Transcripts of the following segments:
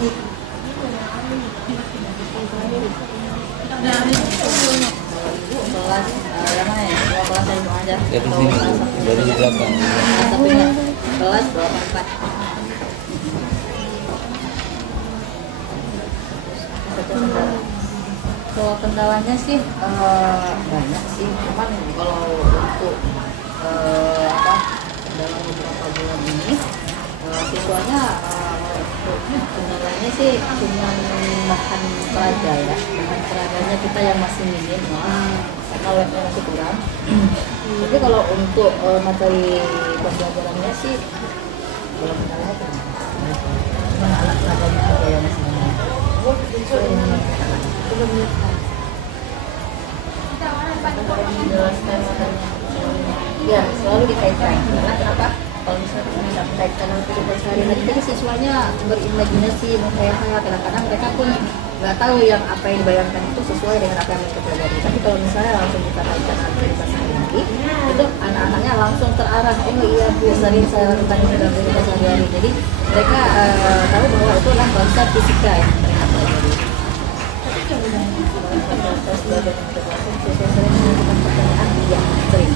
Kelas yang mana ya? Dua kelas saya mau aja. Dari sini, dari belakang. Tapi enggak. Kelas 24. Kalau kendalanya sih banyak sih, cuman kalau untuk dalam beberapa bulan ini siswanya kendalanya sih cuma bahan peraga ya, bahan peraganya kita yang masih minim karena webnya masih kurang. Tapi kalau untuk materi pembelajarannya sih belum kendalanya cuma alat peraganya aja yang masih minim. Ya, selalu dikaitkan. Karena kenapa? Kalau misalnya kita bisa mengkaitkan dengan kehidupan sehari-hari, jadi siswanya berimajinasi, menghayal-hayal. Kadang-kadang mereka pun nggak tahu yang apa yang dibayangkan itu sesuai dengan apa yang mereka pelajari. Tapi kalau misalnya langsung kita kaitkan dengan kehidupan sehari-hari, itu anak-anaknya langsung terarah. Oh iya, Bu, sering saya lakukan ini dalam kehidupan sehari-hari. Jadi mereka tahu bahwa itu adalah konsep fisika yang mereka pelajari. Sering.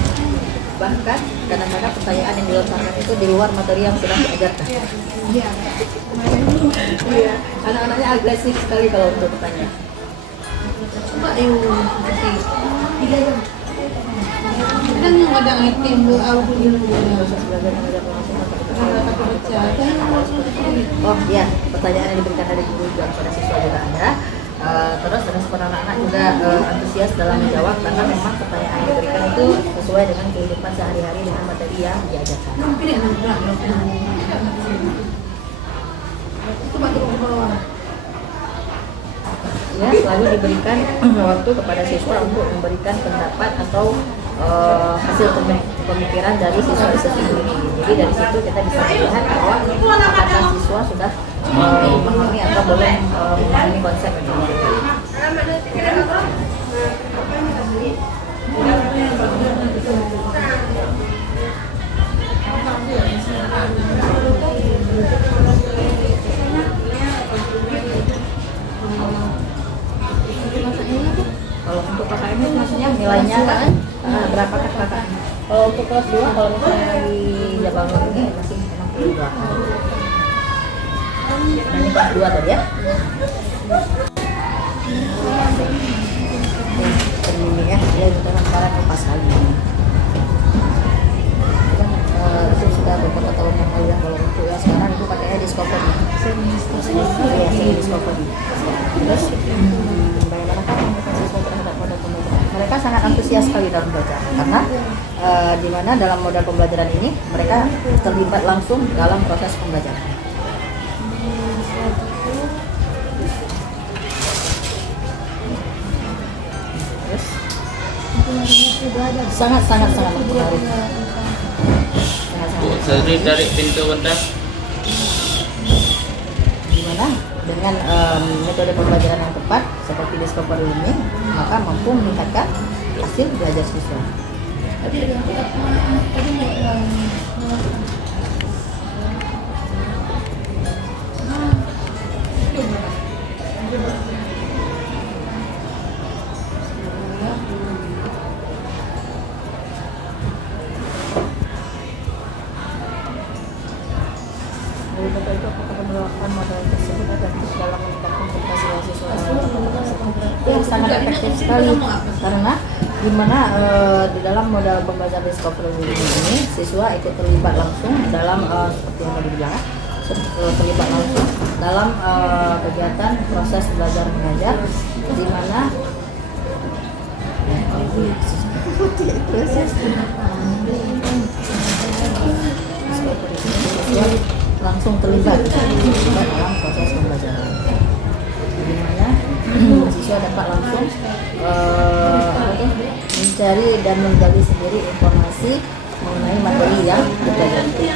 Bahkan kadang-kadang pertanyaan yang dilontarkan itu di luar materi yang sedang diajarkan. Iya. Anak-anaknya agresif sekali kalau untuk bertanya. Coba kan ada ngerti bu aku proses belajar yang ada langsung oh iya, pertanyaan yang diberikan dari guru juga kepada siswa juga ada. Terus respon anak-anak juga antusias dalam menjawab karena memang pertanyaan yang diberikan itu sesuai dengan kehidupan sehari-hari dengan materi yang diajarkan. Ya, selalu diberikan waktu kepada siswa untuk memberikan pendapat atau hasil pemikiran dari siswa itu sendiri. Jadi dari situ kita bisa melihat bahwa apakah siswa sudah memahami atau belum memahami konsep itu. Kalau untuk KKM itu maksudnya nilainya kan berapa kakak? Kalau untuk kelas 2 kalau misalnya di Jabangun ini masih 62. Ini kelas 2 tadi ya? Ini ya, dia juga sekarang lepas lagi. Itu sudah beberapa tahun yang lalu ya, kalau untuk ya sekarang itu pakainya Discovery. Iya, Discovery. Terus bagaimana kan siswa terhadap modal pembelajaran? Mereka sangat antusias sekali dalam belajar karena di mana dalam modal pembelajaran ini mereka terlibat langsung dalam proses pembelajaran. Sangat menarik. Sering dari pintu benda. Dimana dengan metode pembelajaran yang tepat seperti Discovery ini, maka mampu meningkatkan hasil belajar siswa. Dari data itu apakah penerapan modal tersebut efektif dalam meningkatkan prestasi siswa? Ya, sangat efektif sekali karena dimana di dalam modal pembelajaran Discovery ini siswa ikut terlibat langsung dalam seperti yang tadi dibilang terlibat langsung dalam kegiatan proses belajar mengajar di mana langsung terlibat dalam proses pembelajaran, di mana siswa dapat langsung mencari dan menggali sendiri informasi mengenai materi yang dipelajari.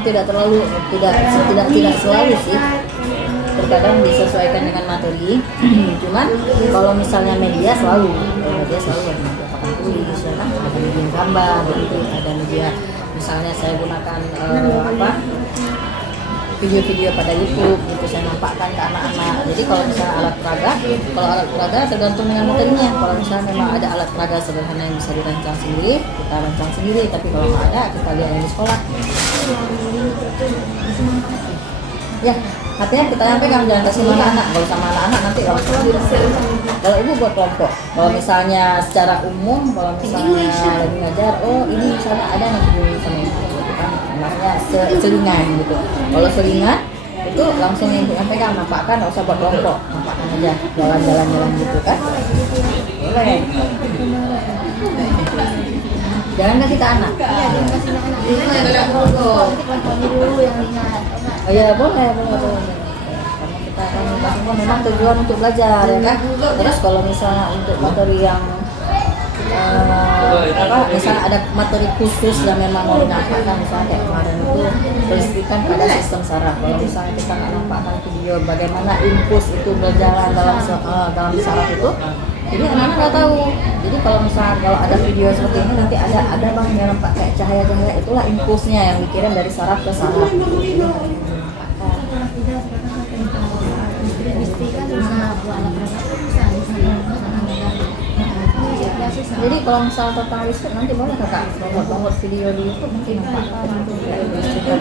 Tidak selalu sih, terkadang disesuaikan dengan materi. Cuman kalau misalnya media selalu ada media papan tulis, ya kan? Ada media gambar, begitu, ada media misalnya saya gunakan video-video pada YouTube gitu, saya nampakkan ke anak-anak. Jadi kalau misalnya alat peraga tergantung dengan materinya. Kalau misalnya memang ada alat peraga sederhana yang bisa dirancang sendiri, kita rancang sendiri. Tapi kalau nggak ada, kita lihat yang di sekolah. Ya, artinya kita nyampaikan jangan kasih sama anak-anak. Kalau sama anak-anak nanti kalau ibu buat kelompok. Kalau misalnya secara umum, kalau misalnya lagi ngajar, oh ini misalnya ada nanti dulu sama ibu. Namanya selingan gitu. Kalau selingan itu langsung yang pegang nampakkan, nggak usah buat kelompok, nampakkan aja jalan-jalan gitu kan. Boleh. Jangan kasih ke anak. Iya, jangan kasih anak. Oh iya boleh. Karena kita kan memang tujuan untuk belajar ya kan. Terus kalau misalnya untuk materi yang misalnya ada materi khusus yang memang mau dinampakkan, misalnya kayak kemarin itu beristikan pada sistem saraf. Kalau misalnya kita nggak nampakkan video bagaimana impuls itu berjalan dalam saraf itu, jadi anak-anak nggak tahu. Jadi kalau misalnya ada video seperti ini nanti ada bang yang nampak kayak cahaya-cahaya, itulah impulsnya yang dikirim dari saraf ke saraf. Jadi kalau misalnya tentang listrik nanti boleh kakak download video di YouTube, nanti nampakkan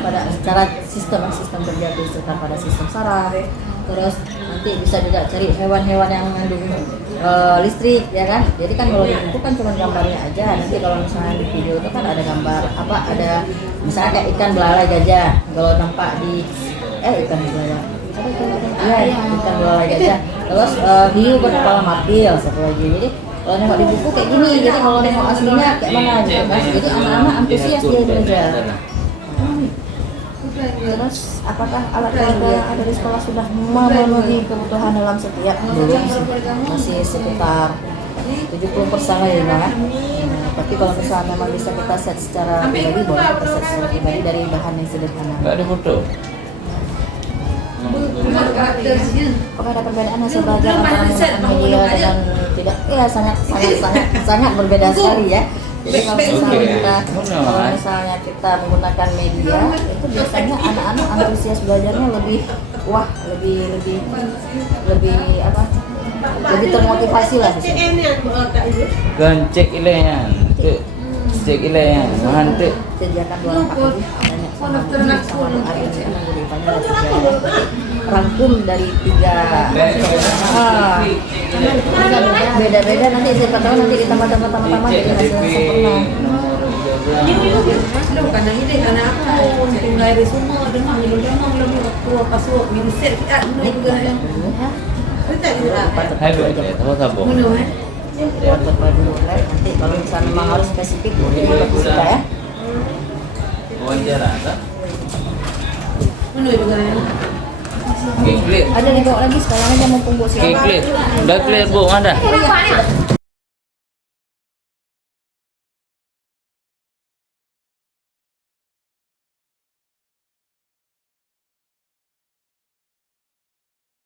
pada secara sistem kerja listrik pada sistem saraf. Terus nanti bisa juga cari hewan-hewan yang mengandung listrik ya kan. Jadi kan kalau di buku kan cuma gambarnya aja. Nanti kalau misalnya di video itu kan ada gambar ada misalnya kayak ikan belalai gajah. Kalau nampak di ikan belalai. Iya, ikan belalai gajah. Terus hiu berkepala martil satu lagi. Jadi kalau nengok di buku kayak gini, jadi kalau nengok aslinya kayak mana gitu kan. Jadi anak-anak antusias dia belajar. Terus apakah alat peraga yang ada di sekolah sudah memenuhi kebutuhan dalam setiap masih sekitar 70% ya kan. Tapi kalau misalnya memang bisa kita set secara pribadi, boleh kita set secara pribadi dari bahan yang sederhana. Nggak ada foto. Apakah ada perbedaan hasil belajar antara menggunakan media dengan tidak? Iya, sangat berbeda sekali ya. Jadi kalau misalnya kita menggunakan media itu biasanya anak-anak antusias belajarnya lebih termotivasi lah. Kan cek ilahnya, cek ilahnya, mahan tu. Sediakan 2 pagi banyak sama hari ini anak guru tanya rangkum dari 3 beda-beda nanti siapa tahu nanti ditambah-tambah jadi hasil sempurna. Karena ini karena aku tinggal di semua demam lebih waktu pas waktu set kita juga yang kita juga Hai bu, tahu sabo. Ya terpadu nanti kalau misalnya memang harus spesifik jadi bagus juga ya. Wawancara tak? Menu juga yang Clear. Ada dibawa lagi sekarang aja mumpung bos. Clear. Udah clear bu, ada. Iya.